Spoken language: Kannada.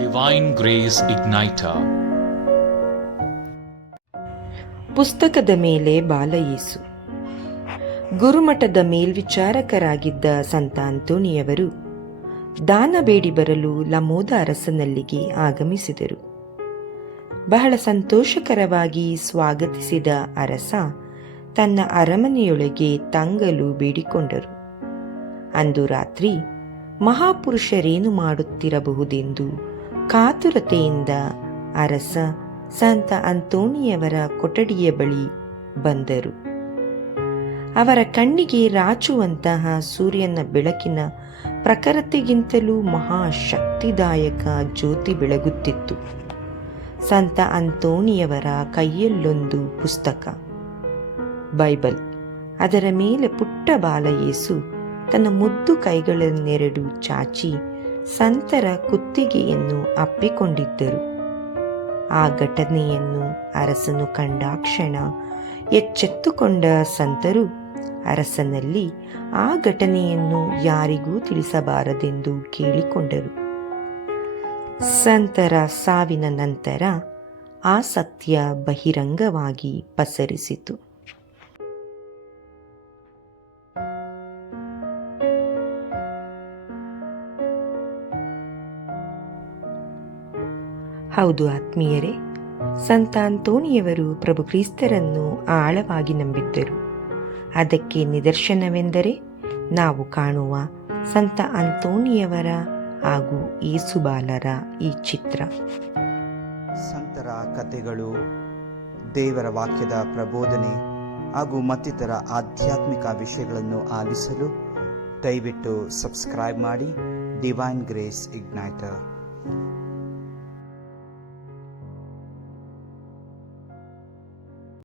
Divine Grace Igniter. ಪುಸ್ತಕದ ಮೇಲೆ ಬಾಲಯೇಸು. ಗುರುಮಠದ ಮೇಲ್ವಿಚಾರಕರಾಗಿದ್ದ ಸಂತ ಅಂತೋಣಿಯವರು ದಾನ ಬೇಡಿ ಬರಲು ಲಮೋದ ಅರಸನಲ್ಲಿಗೆ ಆಗಮಿಸಿದರು. ಬಹಳ ಸಂತೋಷಕರವಾಗಿ ಸ್ವಾಗತಿಸಿದ ಅರಸ ತನ್ನ ಅರಮನೆಯೊಳಗೆ ತಂಗಲು ಬೇಡಿಕೊಂಡರು. ಅಂದು ರಾತ್ರಿ ಮಹಾಪುರುಷರೇನು ಮಾಡುತ್ತಿರಬಹುದೆಂದು ಕಾತುರತೆಯಿಂದ ಅರಸ ಸಂತ ಅಂತೋಣಿಯವರ ಕೊಠಡಿಯ ಬಳಿ ಬಂದರು. ಅವರ ಕಣ್ಣಿಗೆ ರಾಚುವಂತಹ ಸೂರ್ಯನ ಬೆಳಕಿನ ಪ್ರಖರತೆಗಿಂತಲೂ ಮಹಾಶಕ್ತಿದಾಯಕ ಜ್ಯೋತಿ ಬೆಳಗುತ್ತಿತ್ತು. ಸಂತ ಅಂತೋಣಿಯವರ ಕೈಯಲ್ಲೊಂದು ಪುಸ್ತಕ, ಬೈಬಲ್. ಅದರ ಮೇಲೆ ಪುಟ್ಟ ಬಾಲಯೇಸು ತನ್ನ ಮುದ್ದು ಕೈಗಳನ್ನೆರಡು ಚಾಚಿ ಸಂತರ ಕುತ್ತಿಗೆಯನ್ನು ಅಪ್ಪಿಕೊಂಡಿದ್ದರು. ಆ ಘಟನೆಯನ್ನು ಅರಸನು ಕಂಡಾಕ್ಷಣ ಎಚ್ಚೆತ್ತುಕೊಂಡ ಸಂತರು ಅರಸನಲ್ಲಿ ಆ ಘಟನೆಯನ್ನು ಯಾರಿಗೂ ತಿಳಿಸಬಾರದೆಂದು ಕೇಳಿಕೊಂಡರು. ಸಂತರ ಸಾವಿನ ನಂತರ ಆ ಸತ್ಯ ಬಹಿರಂಗವಾಗಿ ಪಸರಿಸಿತು. ಹೌದು ಆತ್ಮೀಯರೇ, ಸಂತ ಅಂತೋಣಿಯವರು ಪ್ರಭು ಕ್ರಿಸ್ತರನ್ನು ಆಳವಾಗಿ ನಂಬಿದ್ದರು. ಅದಕ್ಕೆ ನಿದರ್ಶನವೆಂದರೆ ನಾವು ಕಾಣುವ ಸಂತ ಅಂತೋಣಿಯವರ ಹಾಗೂ ಯೇಸುಬಾಲರ ಈ ಚಿತ್ರ. ಸಂತರ ಕಥೆಗಳು, ದೇವರ ವಾಕ್ಯದ ಪ್ರಬೋಧನೆ ಹಾಗೂ ಮತ್ತಿತರ ಆಧ್ಯಾತ್ಮಿಕ ವಿಷಯಗಳನ್ನು ಆಲಿಸಲು ದಯವಿಟ್ಟು ಸಬ್ಸ್ಕ್ರೈಬ್ ಮಾಡಿ ಡಿವೈನ್ ಗ್ರೇಸ್ ಇಗ್ನೈಟರ್.